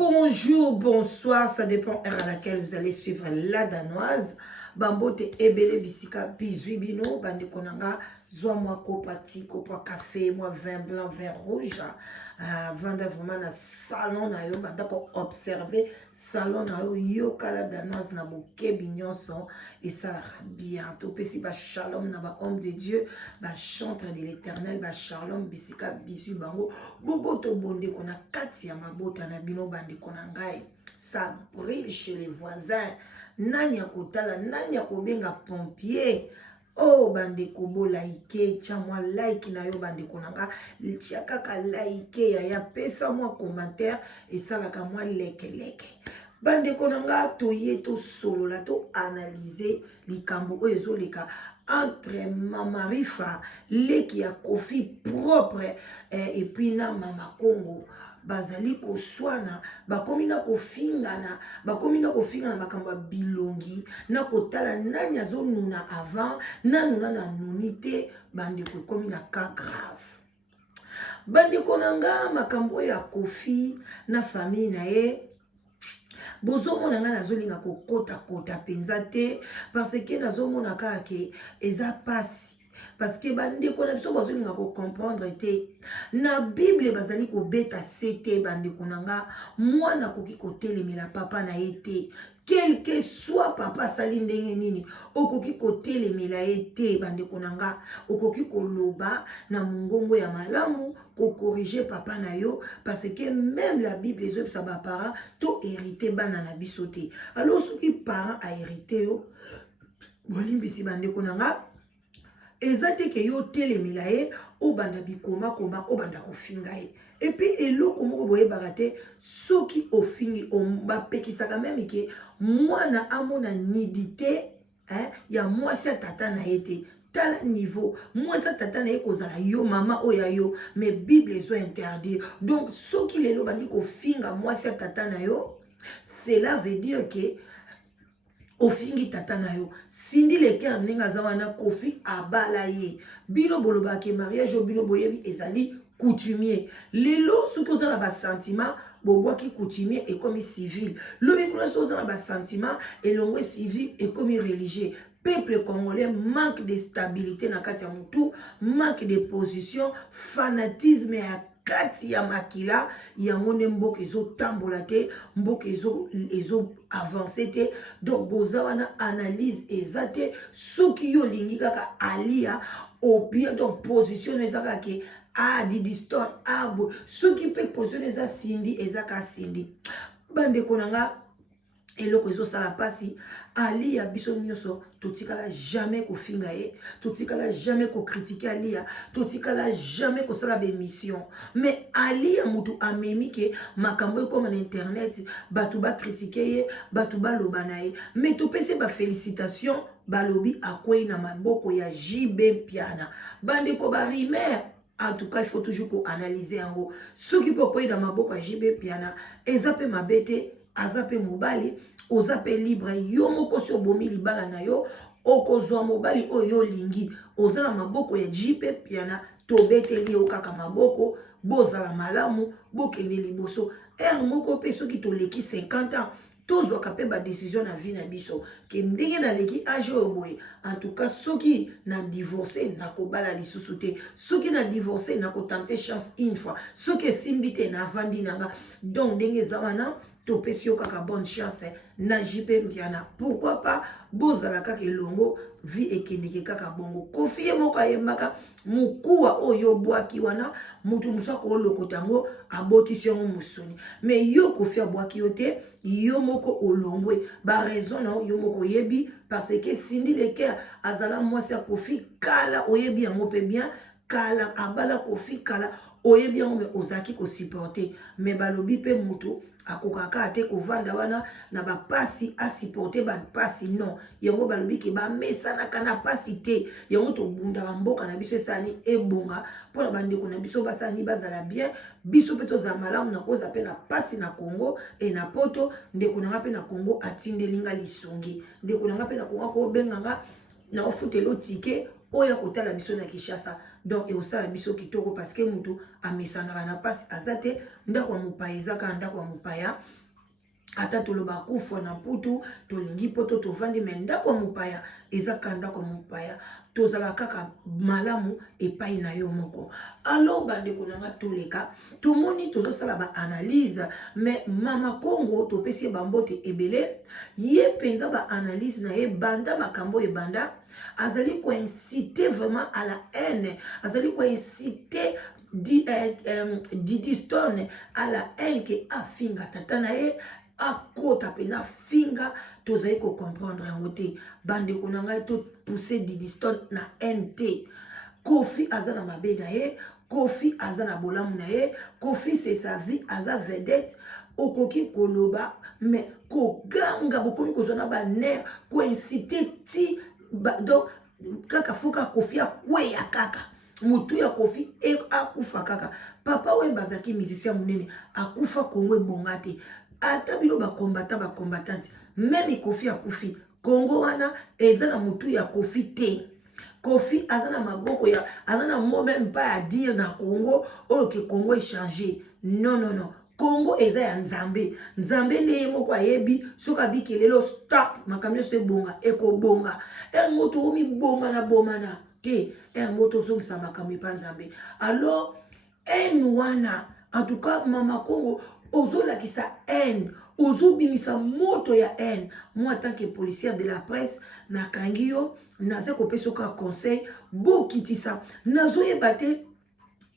Bonjour, bonsoir, ça dépend à laquelle vous allez suivre la danoise. Bambote ebele bisika bizui bino, bande konanga, zwa moi kopati, kopa café, moi vin blanc, vin rouge. Vanda vraiment na salon na yo, banda ko observer salon na yo, yo kala danoise na boke bignonson, et ça la bientôt. Pesi ba shalom na ba homme de Dieu, ba chantre de l'éternel, ba shalom bisika bizui bango, boboto bonde kona kati ya mabota na bino bande konangai. Ça brille chez les voisins. Nanya kotala, nanya kobenga pompier. Oh bande kobo like, tia moi like na yo bande konanga, tia kaka like ya pesa moi commentaire et ça la ka moi leke. Bande konanga toye to solo la to analyser likambo ezo leka entre Mama Rifa leki ya kofi propre et puis na Mama Congo. Bazali ko swana bakomina ko fingana makamba bilongi na kotala nanya zo nuna avant na nuna na nunite bande ko komina ka grave bande konanga makambo ya kofi na famille na ye bozo mona nga nazolinga ko kota penza te parce que nazo mona ka ke eza pasi. Parce que bande kona biso bazolinga ko comprendre te na Bible bazali ko beta sete bande konanga mwana koki ko telemela papa na ete quel que soit papa sali ndenge nini okoki ko telemela ete bande konanga okoki ko loba na mungongo ya malamu ko corriger papa na yo parce que même la Bible les autres ba parents to hérité bana na biso te. Alors soki parent a hérité yo bolimbisi bande konanga ezate ke yo telemela ye obanda bikoma obanda kofinga ye et puis eloko moko boye bagate soki ofingi omba pekisaka même ke mwana amona nidité ya mwasi ya tata na yete tala niveau mwasi ya tata na ye kozala yo mama oya yo mais Bible ezo interdire donc soki lelo bandi kofinga mwasi ya tata na yo cela veut dire que ofingi tata na yo sindi leke aninga zawana kofi abala ye bino boloba ke mariage o bino boyebi ezali coutumier lelo soki oza na ba sentiment bobwaki coutumier et comme civil lobi kuna soki oza na ba sentiment elongwe civil et comme religieux. Peuple congolais manque de stabilité na kati ya mutu, manque de position, fanatisme ya kati ya makila ya ngone mboka ezo tambola te mboka ezo avancer te donc boza wana analyse ezate soki yo lingi kaka alia au pire donc position ezaka ke di distance abo soki pe position eza sindi ezaka sindi bande konanga eloko ezo sala pasi ali ya biso nyonso totikala jamais ko finga ye totikala jamais ko critiquer ali ya totikala jamais ko sala be mission mais ali ya mutu amemi ke makambo comme na internet batu ba critiquer ye batu ba loba na ye mais to pese ba félicitations balobi akwei na maboko ya JB Piana bande ko ba rimer. En tout cas, il faut toujours analyser en haut. Ce qui peut pas dans ma boca JB Piana, ezape mabete, azape mobali, ozape libre, yo moko so bomi libala na yo, okozwa mobali oyo lingi, ozala maboko ya JB Piana, tobete li okaka maboko, bozala malamu, bokende liboso. Moko pe so ki to leki 50 ans. Tous ont capé ba décision na vie na biso ke ndenge na leki âge oboye en tout cas soki na divorcé na ko bala lisusu te soki na divorcé na ko tenter chance une fois soki simbite na vandi nanga donc ndenge zawana to pesi kaka bonne chance na JP Piana pourquoi pas bozala kaka elongo vie ekendeke kaka bongo kofie moko ayembaka mukuwa oyo bwaki wana mutu musa ko lokotango abotisi yango musuni mais yo kofia bwaki yo te yo moko olongwe ba raison na yo moko yebi parce que sindi le cœur azala mwasi ya kofi kala oyebi yango pe bien kala abala kofi kala oyebi yango me ozaki ko supporter mais balobi pe mutu akokaka ate kovanda wana na ba pasi a supporter ba pasi non yango balobi ke ba mesana kana pasi te yango to bunda mboka na biso sani ebonga pona bandeko na biso basani bazala bien biso peto za malamu na koza pe na pasi na Congo et na poto ndeko na pe na Congo atindelinga lisongi ndeko na pe na Congo ko benganga na ofutelo tike oya kotala biso na Kinshasa donc eosala biso kitoko parce que mutu amesanaka na pasi aza te ndako ya mopaya ezaka ndako ya mopaya ata toloba kufa na putu tolingi poto tovandi me ndako ya mopaya ezaka ndako ya mopaya tozala kaka malamu epai na yo moko. Alors bandeko nanga toleka tomoni tozosala ba analyse mais mama Congo topesi bambote ebele ye penza ba analyse na ye banda makambo ebanda azali ko inciter vraiment à la haine, azali ko inciter Didi Stone à la haine que afinga tata na ye akota pena finga tozali ko comprendre yango te bandeko na ngai to pousser Didi Stone na NT. Kofi aza na mabe na ye, Kofi aza na bolamu na ye, Kofi c'est sa vie aza vedette okoki koloba mais ko ganga bokomi ko zona ba nerf ko inciter ti donc kaka foka Kofi akweya kaka mutu ya Kofi akufa kaka papa we bazaki musicien munene akufa Kongo ebonga te ata bino ba combattant même Kofi akufi Congo wana eza na mutu ya Kofi te. Kofi aza na maboko ya aza na mot même pas à dire na Congo oyo ke Congo est changé. Non non non, Congo eza ya Nzambe. Nzambe ne moko ayebi soka bikelelo stop makamyo se bonga eko bonga moto omi boma na te moto so sa makamyo pa Nzambe. Alors wana en tout cas mama Congo ozola ki sa haine ozobimisa moto ya haine. Moi en tant que policière de la presse na kangio naza ko peso ka conseil bo kitisa nazo yebate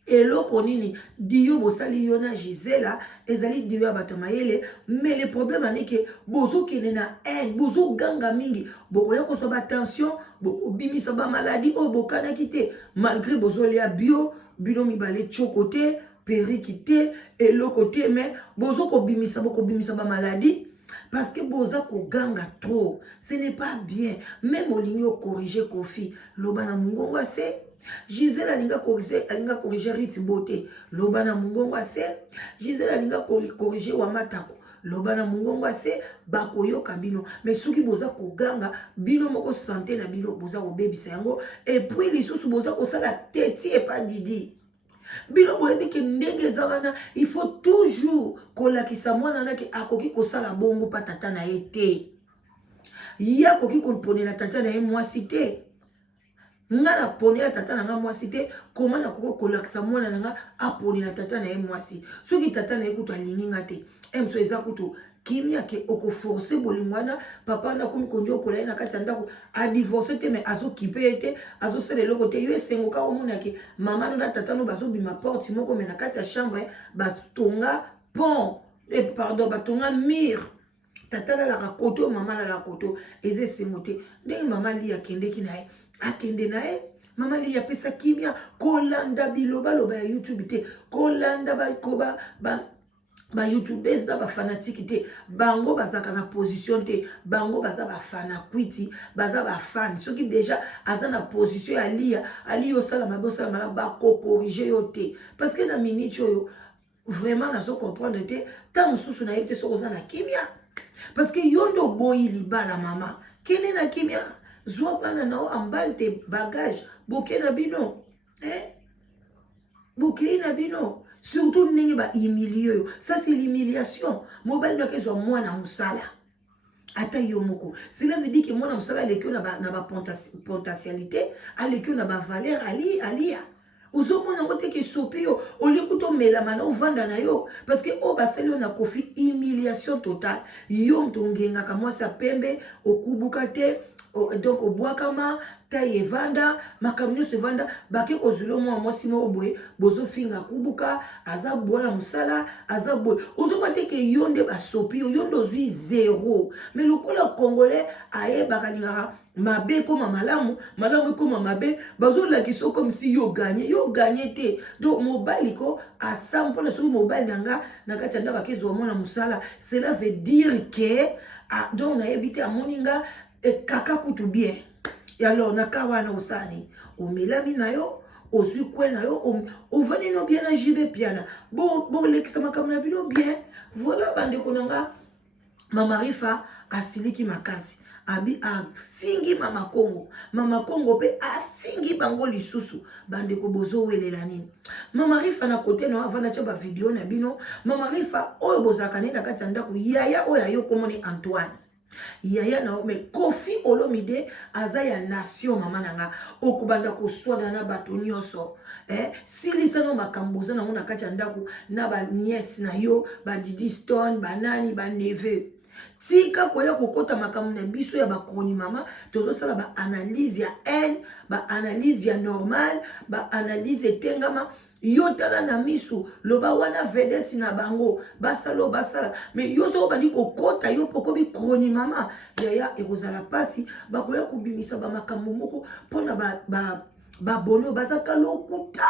eloko nini diyo bosali yo na Gisela ezali diyo abato mayele mais le problème ane ke bozo kene na haine bozo ganga mingi bokoya ko so ba tension bimisa ba maladie o bokana kite malgré bozo lia bio bino mibale chokote perikite eloko te mais bozo ko bimisa ba maladie parce que boza ko ganga trop ce n'est pas bien. Même olingi o corriger Kofi loba na mungongo ase Gisèle alinga corriger Riti Bote loba na mungongo ase Gisèle alinga corriger Wamatako loba na mungongo ase bakoyoka bino mais soki boza ko ganga bino moko santé na bino boza ko bebisa yango et puis lisusu boza ko sala teti et pas Didi bino boyebi ke ndenge zawana il faut toujours kolakisa mwana na ke akoki kosala bongo pa tata na ye te ya akoki kolponela tata na ye mwasi te nga na ponela tata na nga mwasi te koma na koko kolakisa mwana na nga aponela tata na ye mwasi soki tata na ye kutu alingi nga te emso eza kutu kimia ke oko forcer bolingwana papa na komi konjo kola na kati ndako a divorcer te mais azo kipe te azo sele loko te yo esengo ka omona ke mama no na tata no bazo bima porte moko me na kati ya chambre batonga pont pardon batonga mur tata na la koto mama na la koto eze semote ndenge mama li akendeki na ye akende na ye mama li yapesa kimia kolanda biloba loba ya YouTube te kolanda ba youtubers da ba fanatique te bango bazaka na position te bango baza ba fana kwiti baza ba fan soki déjà aza na position ya ali osala mabosala mala ba ko corriger yo te parce que na minute yo vraiment na so comprendre te ta mususu na yete soko za na kimia parce que yondo boyi libala mama kene na kimia zwa bana na o ambalte bagage boke na bino boke na bino. Surtout n'enge ba humilier. Ça c'est l'humiliation. Mobile na kezo mwana musala. Ata yomoko. Cela veut dire que mwana musala lekyo na ba potentialité, alekyo na ba valeur alia. Ozo mona ngote ke sopio, olikuto melamana ovanda na yo parce que o basali na Kofi humiliation totale. Yo mtongenga kama sa pembe okubuka te donc obwakama taye vanda makamnyo se vanda bake kozulo mwasi mo boye bozo finga kubuka azabwa na musala azabwe ozo mateke yonde basopi yondo zui zéro mais le congolais aye bakalinga mabe koma malamu koma mabe bazo la kiso comme si yo gagné te donc mobile ko a 100 pour so mobile nanga na kati nda bakezo mona musala cela veut dire que donc na habité à moninga et kaka kutu bien. Et alors, nakawana osani, o melami na yo, o sui kwe na yo, o vani no bien na jibe piana. Bon, l'exama kamna bino bien. Voilà, bande konanga, ma marifa, asiliki makasi. abi afingi mama Congo pe afingi bango lisusu bande ko bozo welela nini mama Rifa na kote no avana cha ba video na bino mama Rifa oyo bozaka ne na kati ndako yaya oyo ayo komone Antoine yaya na me Koffi Olomide aza ya nation mama nanga okubanda ko swada na bato nyonso silisa no makamboza na mona kati ndako na ba nièce na yo ba Didi Stone ba nani ba neveu tika koya kokota makambo na biso ya bakoni mama tozo sala ba analyse ya haine ba analyse ya normal ba analyse etengama yo tala na misu loba wana vedette na bango basala mais yo so bandi kokota yo poko bi kroni mama yaya ekozala pasi bakoya kubimisa ba makambo moko pona ba bono bazaka lokuta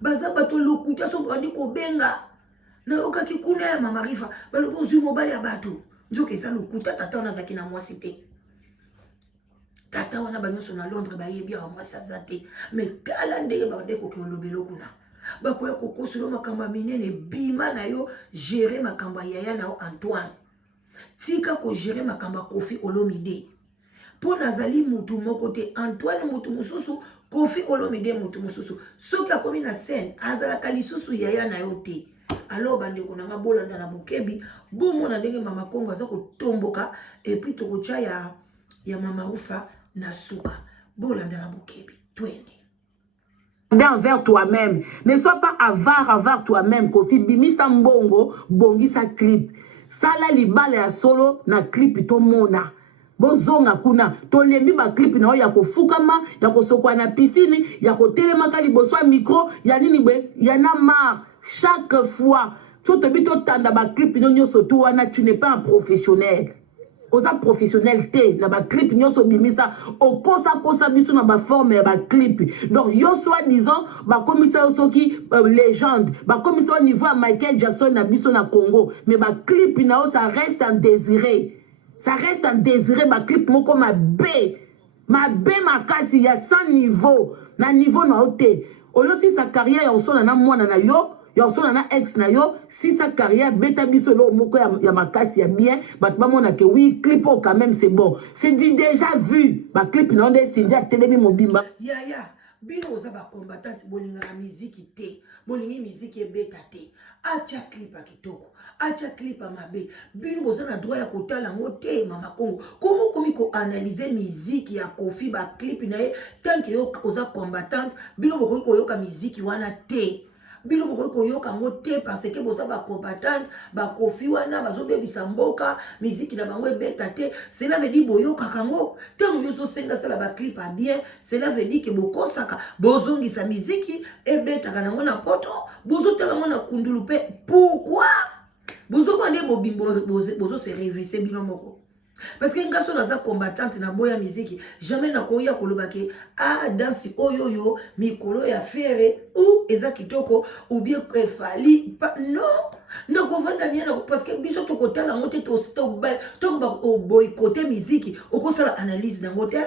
bazaba to lokuta so bandi kobenga na okaki kuna ya mama Rifa balobo zu mobali ya bato njoke za lokuta tata wana zaki na mwasi te tata wana banyoso na Londres ba yebi wa mwasi azate mais tala ndenge ba ndeko ke olobelo kuna bakoya kokosolo makamba minene bima na yo gérer makamba yaya na Antoine tika ko gérer makamba Koffi Olomide po nazali mutu moko te Antoine mutu mususu Koffi Olomide mutu mususu soki akomi na scène azalaka lisusu yaya na yo te alors bandeko nanga bolanda na bokebi bomona ndenge mama Congo aza kotomboka et puis tokocha ya mama Rufa na suka bolanda na bokebi twende envers toi-même. Ne sois pas avare envers toi-même. Koffi bimisa mbongo, bongisa clip. Sala libale ya solo na clip to mona. Bozonga kuna. Tolembi ba clip na ya kofukama, ya kosokwa na piscine, ya kotelema ka liboso micro, ya nini be, ya na mar. Chaque fois, tu te bito tanda ba clip nyonyo soto wana, tu n'es pas un professionnel. Oza professionnel te na ba clip nyonso bimisa okosa biso na ba forme ba clip donc yo soit disant ba komisa soki légende ba komisa au niveau à Michael Jackson na biso na Congo mais ba clip na ça reste en désiré ba clip moko mabe makasi ya sans niveau na niveau na ote olo si sa carrière en son na mwana na yo ya osona na ex na yo si sa carrière beta biso lo moko ya makasi ya bien batba mona ke oui clip quand même c'est bon c'est dit déjà vu ba clip na onde sinja telemi mobimba ya bino oza ba combattant bolinga na musique te bolingi musique ebeta te acha clip akitoko acha clip mabe bino boza na droit ya kotala ngo te mama Congo komo komi ko analyser musique ya Koffi ba clip na ye tant que yo oza combattant bino bokoki koyoka musique wana te bino bokoki koyoka ngo te parce que boza ba combattant ba Koffi wana bazobebisa mboka musique na bango ebeta te cela veut dire boyoka kango tango yo so senga sala ba clip a bien cela veut dire que bokosaka bozongisa musique ebeta kana ngo na poto bozotala ngo na kundulu pe pourquoi bozomande bobimbo bozo se réviser bino moko parce que ngaso naza combattante na boya musique jamais na koya kolobake dansi oyoyo mikolo ya fere ou eza kitoko ou bien fali non ndako vanda niana parce que biso to kotala ngote to ba boycotter musique okosala analyse na ngote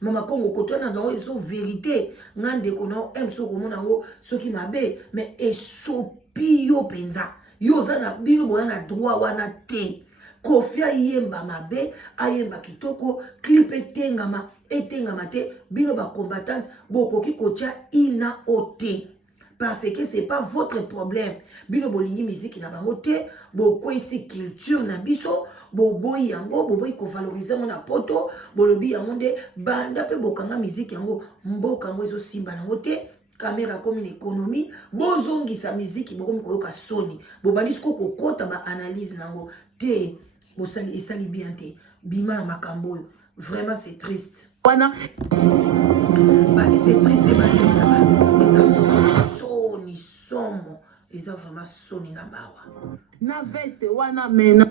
mama Congo koto na ngo so vérité ngande kono emso komona ngo soki mabe mais esopi yo penza yo za na bino boya na droit wana te Koffi ayemba mabe ayemba kitoko clip etengama te bino ba combattant bokoki kotia ina ote parce que c'est pas votre problème bino bolingi musique na bango te boko ici culture na biso boboyi yango boboyi ko valoriser na poto bolobi yango nde banda pe bokanga musique yango mboka ngo ezo simba nango te caméra comme une économie bozongisa musique bokomi koyoka soni bobandi siko kokota ba analyse nango te bosali esali bien te bima na makambo vraiment c'est triste wana c'est triste eza soni somo eza vraiment soni na bawa na veste wana mena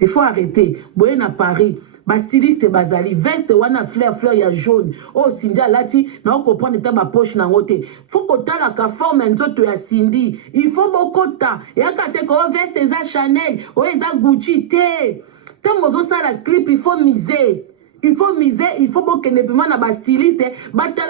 il faut arrêter boye na Paris ba styliste bazali veste wana fleur ya jaune oh sinja lati na comprendre ta ba poche na ngote faut kotala ka forme nzoto ya Cindy il faut bokota ya kate ko veste za Chanel o eza Gucci te tango zo sala clip il faut miser il faut miser, il faut que ne peut na ba styliste, bata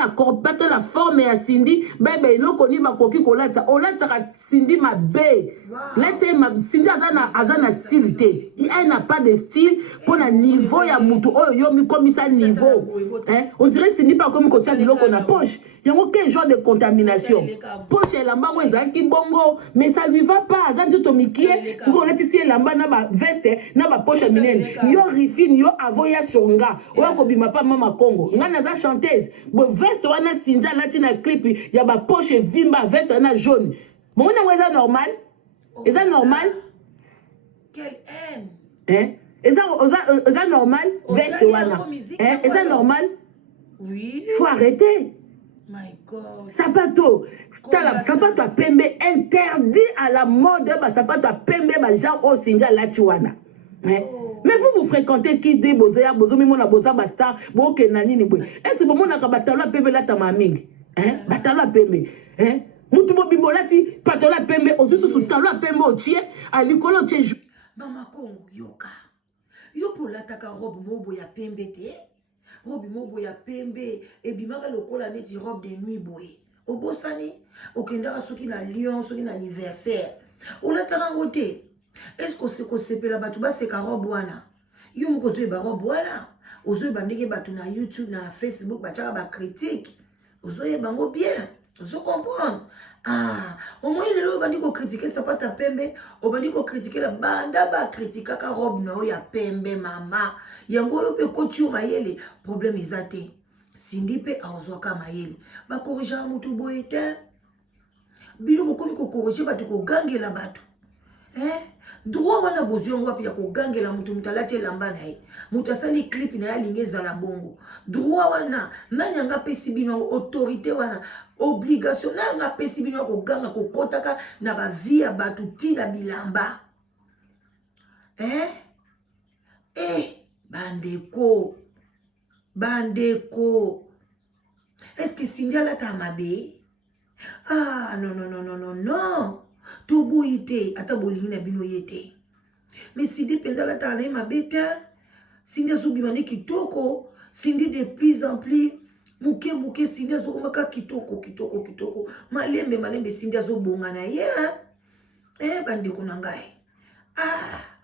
la forme ya Cindy, bébé iloko ni makoki kolata, olata ka Cindy ma bé. Lete ma Cindy azana style te. Elle n'a pas de style pour un niveau ya mutu oyo mi comme ça niveau. Hein? On dirait Cindy pas comme kotia biloko na poche. Il y a aucun genre de contamination. Poche lamba wezaki bongo, mais ça lui va pas. Azantu tomikie, si on est ici lamba na ba veste, na ba poche minene. Yo rifine yo avoya songa. Oya ko bima pa mama Congo. Nga naza chanteuse. Bo veste wana Cindy lati na clip ya ba poche vimba veste na jaune. Bon on est normal? Est ça normal? Quelle haine. Hein? Est ça normal? Veste wana. Hein? Est ça normal? Oui. Faut arrêter. My God. Sapato. Sapato à pembe interdit à la mode. Sapato à pembe genre au Sinja Lachuana. Mais vous fréquentez qui dit Bozoya, Bozo, Mimona, Boza, Basta, Boke, Nanini, est-ce que mon akabatala pembe la tamaming? Hein? Batala pembe. Hein? Mutubo bimbolati, patola pembe, ozusu sous tala pembe au tien, à l'icolo tien. Mama Congo, yoka. Yopo la taka robe mobo ya pembe te. Robe mobo ya pembe. Et bimaka lokola neti robe de nuit boye. Obosani, okendaka soki na Lyon, soki na anniversaire. Ola tarango te. Est-ce que c'est que c'est la batouba c'est ka robe wana? Yo moko zoe ba robe wana. Ozoe bandeke batu na YouTube, na Facebook, bachaka ba critique. Ozoe bango bien. Je comprends. Ah, au moins il est bandi ko critiquer sapata pembe, au bandi ko critiquer la banda ba critiquer ka robe no ya pembe mama. Yango yo pe kotu mayele, problème ezate. Cindy pe aozoka mayele. Ba corriger mutu boyete. Bino mokomi ko corriger batu ko gangela batu. Droit wana bozio wapi ya ko gangela mutu mutalati lamba na ye. Mutasali clip na ya lingeza la bongo. Droit wana nani anga pesi bino autorité wana obligation nanga pesi bino ko ganga ko kotaka na ba vie ya batu tina bilamba. Bandeko. Est-ce que Singala ta mabe? Ah non. Tobo ite ata bolingi na bino yete. Mais Cindy pendala ta na mabe te. Cindy zubimane kitoko, Cindy de plus en plus muke Cindy zokomaka kitoko. Malembe Cindy zobonga na ye. Bandeko na ngai.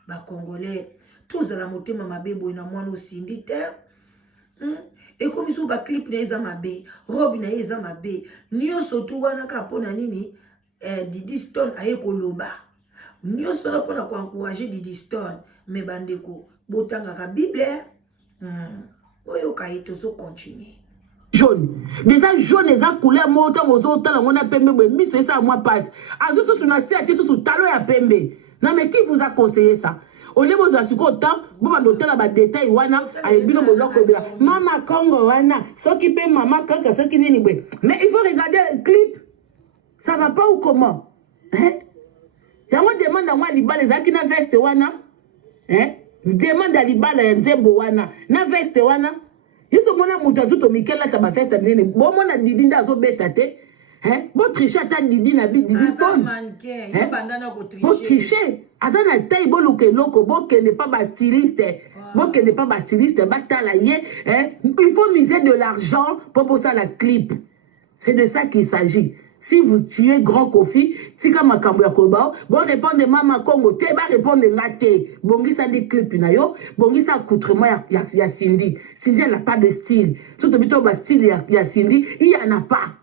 Ba Congolais, tous la motema mabe boy na mwana Cindy te. Et comme ils ont ba clip na eza mabe, robe na eza mabe, nyoso to wana ka pona nini Didi Stone aye koloba. Nyoso na pona ko encourager Didi Stone, mais bandeko botanga ka Bible. Oyo kaito zo continuer. Jaune. Déjà jaune eza couleur monta mozo tala mona pembe boy miso ça moi passe. Azusu suna si ati sous talo ya pembe. Non mais qui vous a conseillé ça? Au lieu de vous autant, vous allez noter la détail wana, avec bino bozo kobela. Mama Congo wana, ce qui peut maman kaka ce qui n'est ni. Mais il faut regarder le clip. Ça va pas ou comment? Hein? Yango demande à moi libala zaki na veste wana. Hein? Demande à libala ya nzembo wana. Na veste wana. Yiso mona mutu azuto mikela ta ba veste nene. Bo mona Didi nda zo beta te. Hein? Bo tricher ta Didi na vie Didi Stone. Bo tricher. Azana taille bo luke loko bo ke n'est pas ba styliste. Bo ke n'est pas ba styliste ba tala ye. Hein? Il faut miser de l'argent pour ça la clip. C'est de ça qu'il s'agit. Si vous tuez Grand Kofi, si comme Makambo ya Kolbao, bon répondre Mama Congo, te ba répondre ngate. Bongi ça des clips na yo, bongi ça accoutrement ya Cindy. Cindy elle n'a pas de style. Surtout bito ba style ya Cindy, il y en a pas.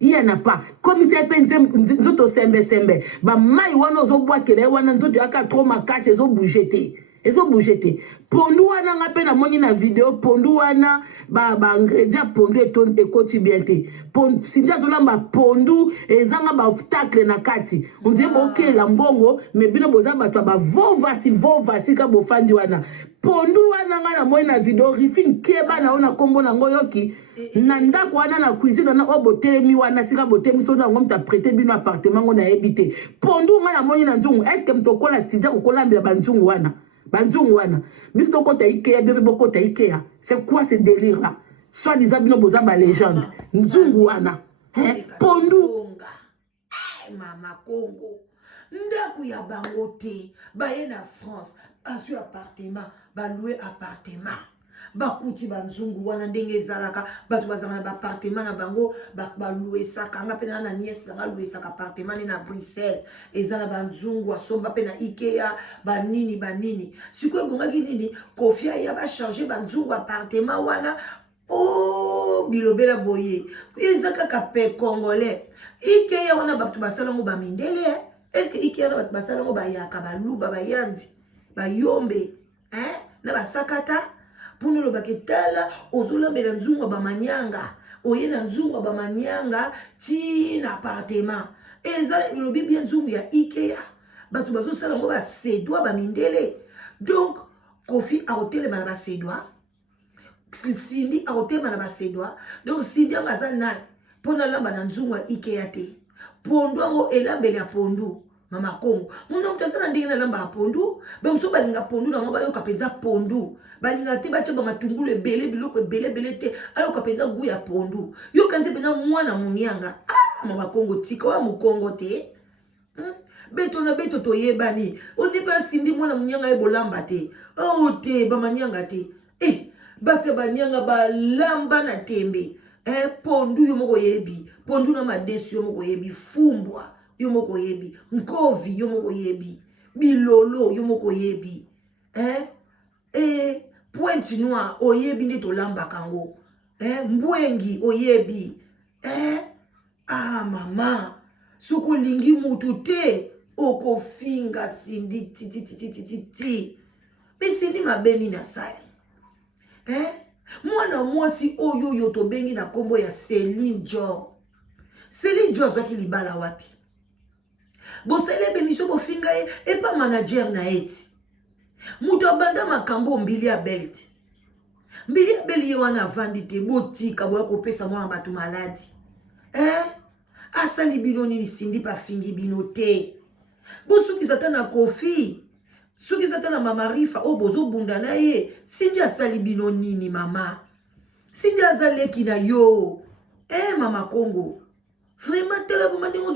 Il y en a pas. Comme c'est nzoto sembe. Ba mai wana zo bois kele wana nzoto aka trop makase zo bougeté. Ezo bougete. Pondu wana nga pe na moni na video pondu wana ba ingrédients pondu eton ekoti bien te. Pondu sindia zolamba pondu ezanga ba obstacle na kati. On dit OK la mbongo mais bino boza bato ba vovasi ka bofandi wana. Pondu wana nga na moni na video rifine keba na ona kombo na ngoyoki. Na ndako wana na cuisine na obotelemi wana sika botemi so na ngomta prêter bino appartement ngona ebité. Pondu nga na moni na nzungu est-ce que mtokola sindia kokola mbela banzungu wana. Banzungu wana biso kota Ikea bébé bokota Ikea c'est quoi ce délire là soit disant bino boza ba légende nzungu wana pondu Mama Congo ndaku ya bango te baye na France asu appartement ba louer appartement bakuti banzungu wana ndenge ezalaka bato bazala na bapartement na bango baluesaka nga mpe na niese nanga luesaka appartement ne na Bruxelles eza na banzungu asomba mpe na Ikea banini sikoyo ebongaki nini Kofi aya bachange banzungu appartement wana bilobela boye eza kaka pe congolais Ikea wana bato basalango bamindele est-ce que Ikea na bato basalango bayaka baluba bayandi bayombe na basakata puno lo baketala ozolambela nzungu bamanyanga oye na nzungu bamanyanga ti na appartement eza lobi bien nzungu ya Ikea bato bazosala ngo basedwa bamindele donc Kofi aotelema na basedwa Cindy aotelema na basedwa donc Cindy aza nani pona lamba na nzungu ya Ikea te pondu ngo elambele ya pondu Mama Kongo muna mtasana ndenge na lamba ya pondu bamso balinga pondu nango bayoka penza pondu balinga te bacha ba matungulu ebele biloko ebele te ayoka penza gu ya pondu yo kanze pena mwana munianga Mama Kongo tika wa mukongo te beto na beto toyebani odi ba Cindy mwana munianga ebolamba te te bamanyanga te base banyanga balamba na tembe pondu yo moko yebi pondu na madesu yo moko yebi fumbwa yo moko yebi nkovi yo moko yebi bilolo yo moko yebi pointe noire oyebi nde tolamba kango mbwengi oyebi mama soko lingi mutu te okofinga Cindy ti mais Cindy mabeni na sali mwana mwasi oyo tobengi na kombo ya Céline Dion zwaki libala wapi boselebe miso bofinga epa manager na eti mutu abanda makambo mbili ya belt ye wana avandi te botika boya kopesa mwana bato maladi asali bino nini Cindy pafingi bino te bosukisa ta na Kofi sukisa ta na Mama Rifa bozobunda na ye Cindy asali bino nini mama Cindy azaleki na yo Mama Kongo vraiment tala boma ndenge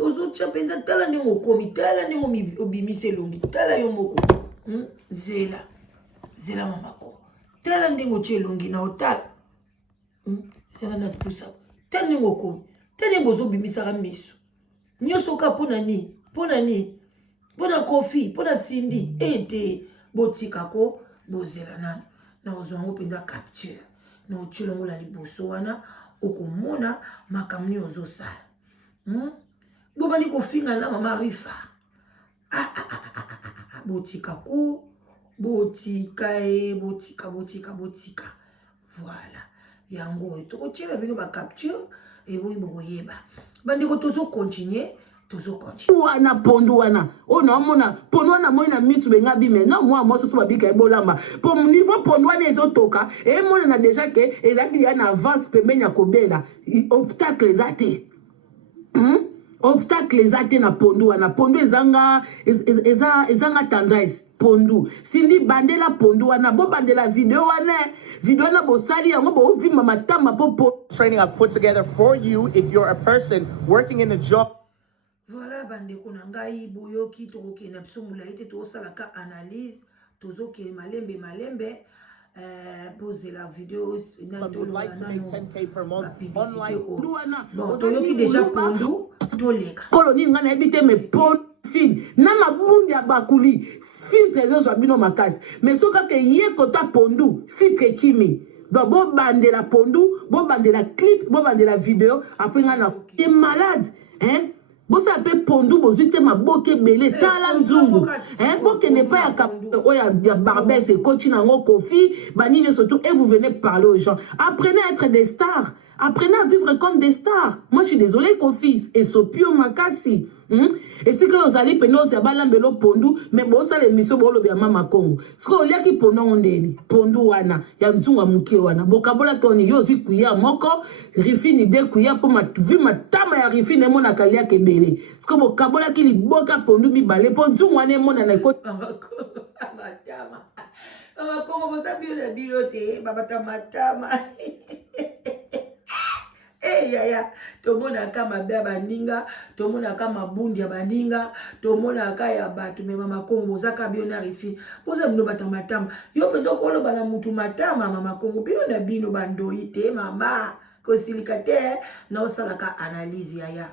ozo chapenza tala ndenge okomi tala ndenge obimise longi tala yo moko zela Mama Kongo tala ndenge otie longi na otala sera na tusa tala ndenge okomi tala ndenge ozobimisaka miso nyonso ka pona ni pona Kofi pona Cindy ete botika ko bozela na ozwango penza capture na ochilongo la liboso wana okomona makamni ozosala bobani kofinga na Mama Rifa botika ko botika voilà yango tokotiela bino ba capture eboyi bokoyeba bandeko tozokontinue wana pondu wana naomona pondu wana moi na misu benga bime na moi mosusu babika ebolamba po niveau pondu wana ezotoka emona na déjà ke ezaki ya na avance pembeni ya kobela obstacle ezate na pondu wana pondu ezanga tendresse pondu Cindy bandela pondu wana bo bandela video wana bosali yango bovima matama po training I've put together for you if you're a person working in a job. Voilà bandeko na ngai boyoki tokokena biso mula ete tosalaka analyse tozoke malembe pose la vidéo But would like to make 10K per month online. Bon toyoki déjà pondu toleka koloni ngana ebite me pondu film na mabundi ya bakuli filtre ezo bino makasi mais soka ke ye kota pondu filtre kimi bo bandela pondu bo bandela clip bo bandela vidéo après ngana est malade bosa pe pondu bozite maboke belé tala nzungu boke n'est pas ya Barbès et coach nango Kofi banine surtout et vous venez parler aux gens apprenez à être des stars apprenez à vivre comme des stars moi je suis désolé Kofi et Sopio Makasi et si que vous allez penos ya balambelo pondu mais bosa les miso bolo bia Mama Kongo sko oliaki pondu ondeli pondu wana ya nzunga mukie wana bokabola toni yo zi kuya moko rifini de kuya po vi matama ya rifini mona kalia kebele sko bokabola ki liboka pondu mibale po nzunga wana mona na ko matama Mama Kongo bosa bio na bilote babata matama yaya tomonaka mabe ya baninga tomonaka mabundi ya baninga tomonaka ya bato me mama Kongo ozaka bino na rifi poza bino bato matama yo mpenza okoloba na mutu matama mama Kongo bino na bino bandoi te mama kosilika te na osalaka analyse yaya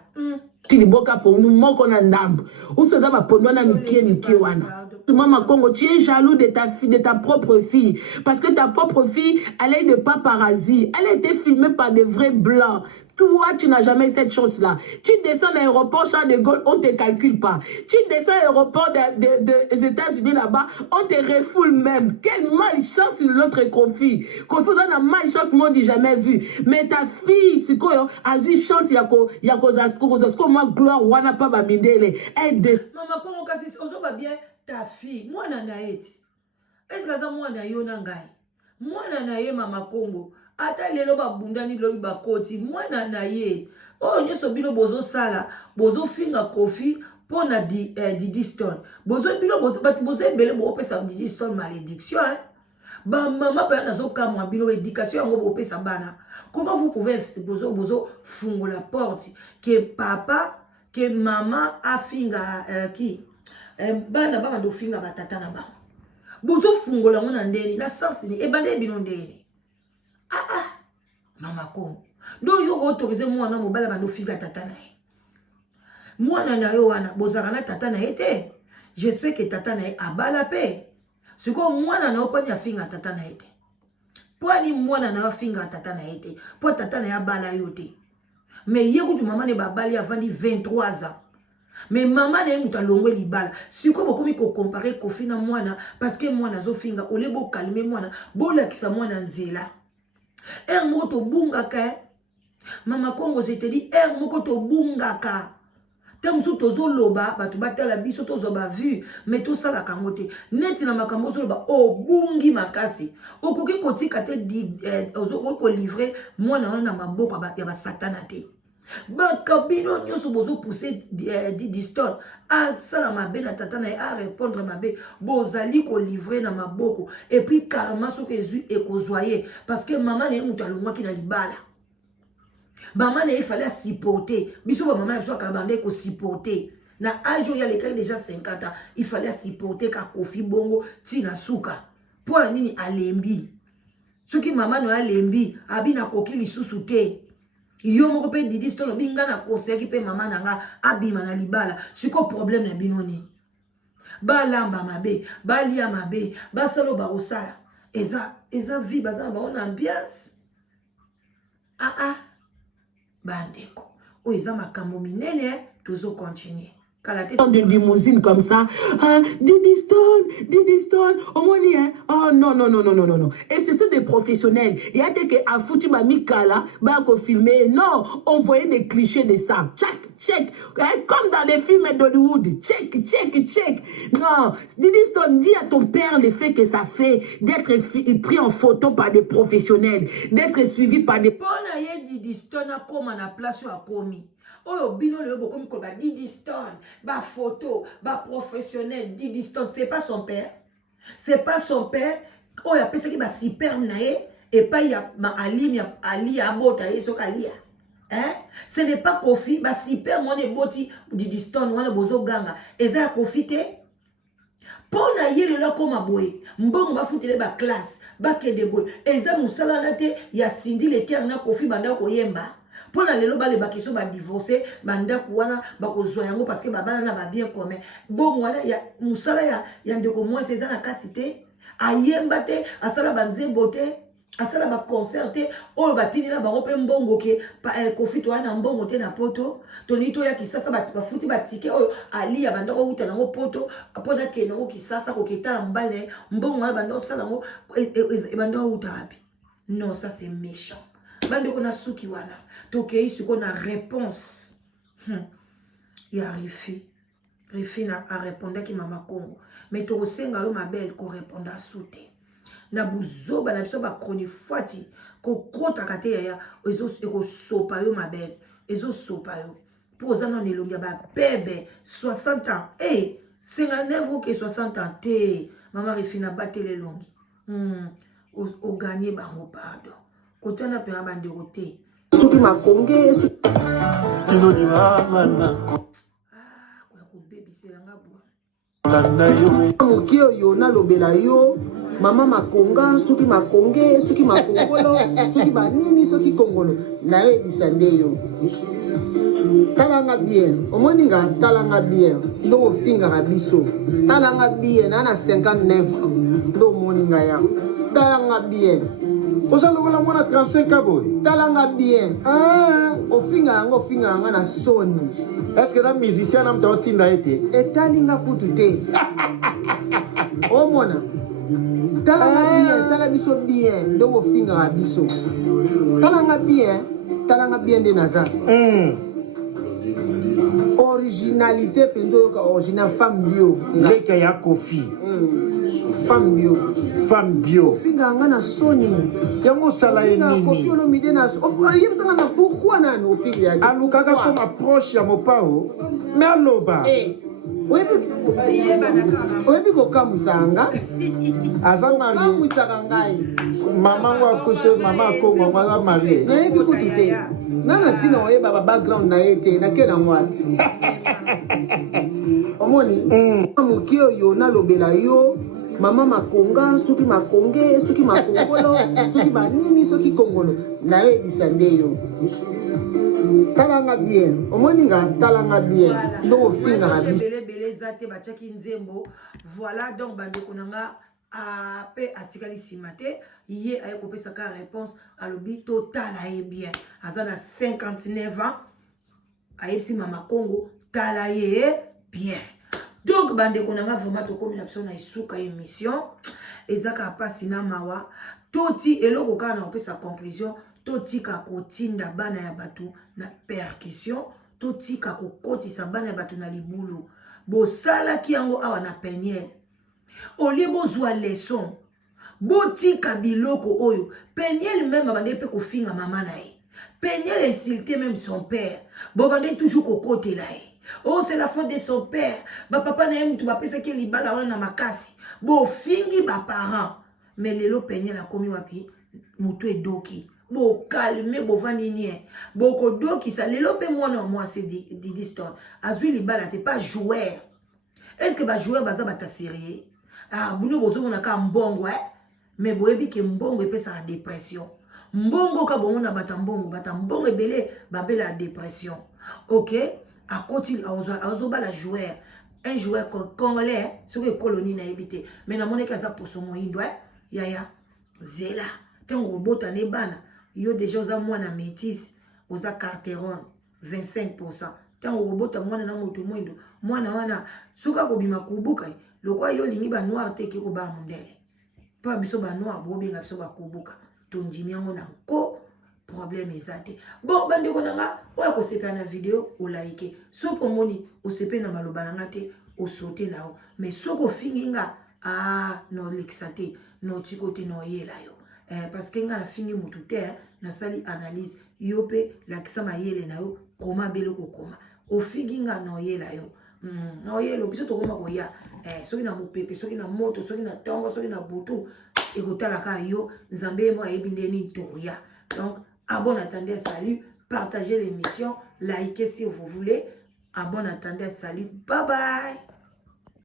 Tiliboka pour nous moko na ndambo usoza bapondo na mike wana. Maman Congo, tu es jaloux de ta fille, de ta propre fille. Parce que ta propre fille, elle est de paparazzi. Elle a été filmée par des vrais blancs. Toi, tu n'as jamais cette chance-là. Tu descends à l'aéroport Charles de Gaulle, on ne te calcule pas. Tu descends à l'aéroport des États-Unis là-bas, on te refoule même. Quelle malchance l'autre Kofi. Kofi, on a malchance, moi, je jamais vu. Mais ta fille, c'est quoi, a eu chance, il y a moi, gloire, on n'a pas babindele. Elle de... Maman, comment kasi, on va bien ta fille. Moi, nana eti. Est-ce que ça, moi, na yo nangai? Moi, nana ye, Mama Congo. Ata lelo ba bundani lobi ba koti. Moi, nana ye. Oh, nyo sobino bozo sala. Bozo finga kofi. Pona Didi Stone. Bozo bino bozo ebele bo pesa Didi Stone malédiction, hein? Ba maman pa na zo kamwa bino éducation ngo bo pesa bana. Comment vous pouvez bozo fungo la porte que papa que maman a finga qui bana ba do finga batata na ba. Bozo fungo la ngona ndeni na sens ni ebande bino ndeni. Mama Congo. Do yo autoriser mwana mobala ba do finga tata na ye. Mwana na yo wana bozaka na tata na ye te. J'espère que tata na ye abala pe. Siko mwana na opanya finga tata na ye te. Pwani mwana na finga tata na ye te. Po tata na ya bala yo te. Mais yekutu maman ne babali avandi 23 ans. Mais maman ne muta longwe libala. Siko bokomi ko comparer Kofi na mwana parce que mwana zo finga ole bo calmer mwana bola kisa mwana nzela. Moko to bungaka. Mama Congo je te dis moko to bungaka. Temso tozo loba batu batala biso tozo ba vu mais to sala kangote neti na makambo zo loba bungi makasi okoki kotika te ozo ko livrer mwana na maboko ya ba satana te bakabino nyoso bozo pousser Didi Stone a sala mabe na tata na a répondre mabe bozali ko livrer na maboko et puis karma so kezui e kozoyer parce que maman ne mutalongwa ki na libala. Maman il fallait supporter. Biso maman il faut qu'abandonner ko supporter. Na âge où il y a les déjà 50 ans, il fallait supporter ka Kofi bongo tina suka. Pour nini alembi. Ce qui maman no alembi, abi na koki lisusu te. Yo moko pe Didi Stone binga na conseil ki pe maman nanga abi mana libala. Siko problème na binoni. Ba lamba mabe, ba lia mabe, ba salo ba osala. Eza vie bazana ba on ambiance. Bandeko. O ils ont makambo minene, toujours continuer. De limousine comme ça. Didi Stone, au moins, hein. Oh non, non, non, non, non, non, non. Et c'est ça des professionnels. Il y a des qui a foutu ma mikala, bah, qu'on filmait. Non, on voyait des clichés de ça. Check. Comme dans les films d'Hollywood. Check. Non, Didi Stone, dis à ton père le fait que ça fait d'être pris en photo par des professionnels, d'être suivi par des... Pona Didi Stone a comme à la place à komi. Oh, bino le bokomi ko ba Didi Stone, ba photo, ba professionnel Didi Stone, c'est pas son père. C'est pas son père. Oh, ya pesa ki ba super nae et pas ya ma ali abota eso kalia. Hein? Ce n'est pas Kofi, ba super mon eboti Didi Stone wana bozo ganga. Eza Kofi te. Pona yele la koma boy. Mbongo ba futele ba classe, ba kende boy. Eza musala na te ya Cindy le terre na Kofi banda ko yemba. Pour la lelo bale bakiso ba divorcer banda kuwana bakozwa yango parce que babana na ba bien commun bon wana ya musala ya ndeko moi c'est na katite ayemba te asala banzembo te asala ba concert te o batini na bango pe mbongo ke Kofi to wana mbongo te na poto tonito ya kisasa bafuti batike o ali ya banda ko uta nango poto apoda ke nango kisasa ko ketala mbale mbongo wana banda osala ngo banda uta abi. Non, ça c'est méchant. Bande qu'on a souki wana. Donc ici qu'on a réponse. Il y a Rifi. Rifi n'a a répondu qui Mama Congo. Mais tu resenga yo ma belle qu'on réponde à souté. Na buzo ba na biso ba kroni fati ko kota kate ya ezo eko sopa yo ma belle. Ezo sopa yo. Pour ozana nelongia ba bébé 60 ans. 59 ou que 60 ans te. Mama Rifi na batte les longues. O gagner bango pardon. Quand on a peur à banderoté, soki makonge moki oyo nalobela yo mama makonga soki makonge soki makongolo soki banini soki kongolo nayebisa nde yo talanga bien omoni nga talanga bien ndo ofingaka biso talanga bien na na 59 ndo omoni nga ya talanga bien ozalokola mwana 35 aboy talanga bien ofinga yango na soni. est-ce que na musicien na mta otinda ete etalinga kutu te omona talanga bien tala biso bien ndongo ofingaka biso talanga bien nde naza originalité mpenza oyoka original femme bio leka ya kofi femme bio ofinga nga na soni yango osala ye nini kofi olomide na oyebisanga na pourkui nani ofinga ya alukaka koma proche ya mopao me aloba oyebi kokamwisa nga aza marie kamwisaka ngai mama ngo akose mama akongo ngo aza marie nayebi kutu te nana ntina oyeba ba background na ye te nake na ngwati omoni moki oyo nalobela yo mama makonga soki makonge soki makongolo soki banini soki kongolo nayebisa nde yo talanga bien omoni nga talanga bien ndo ofingaka biso ebele eza te batiaki nzembo voilà donc bandeko na nga mpe atikali nsima te ye aye kopesaka réponse alobi totala ye bien aza na 59 ans ayebisi mama Congo tala ye bien donc bandeko na nga vraiment tokomi na biso na esuka émission ezaka mpasi na mawa toti eloko kaka na kopesa conclusion totika kotinda bana ya bato na percussion totika kokotisa bana ya bato na libulu bosalaki yango awa na peniel olie bozwa leson botika biloko oyo peniel même abandeki mpe kofinga mama na ye peniel insulté même son père bobandeki toujours kokotela ye oh c'est la faute de son père bapapa na ye mutu bapesaki libala wana na makasi bofingi baparent mais lelo peniel akomi wapi mutu edoki bokalme bovandi nie bokodokisa lelo mpe mwana mwasi Didi Stone azwi libala te pas joueur est-ce que bajoueur baza bataserie buno bozomonaka mbongo mais boyebi ke mbongo epesaka dépression mbongo ka bomona bata mbongo ebele babela dépression ok akoti azobala joueur un joueur congolais soki ekolonie nayebi te mais namonaki aza poso moyindo yaya zela ntango obota ne bana yo deja oza mwana métis oza carteron 25%. Ntango obota mwana na moto mwindo mwana wana soka kobima kubuka lokwa yo lingi ba noir te ke ko ba mondele pa biso ba noir bo benga biso ba kubuka tondimi yango na ko problème ezate bon bandeko nanga oya ko sepa na video o like sopo moni o sepe na maloba nanga te o sauter nao mais soko finginga no lexate no tikote no yela yo parce que nga na fingi mutu te na sali analyse yo pe lakisa mayele na yo koma belo ko koma o finginga no yela yo no yelo biso to koma koya soki na mopepe soki na moto soki na tongo soki na butu ekotalaka yo nzambe mo ayebi ndeni toya donc abon attendez salut partagez l'émission likez si vous voulez abon attendez salut bye bye.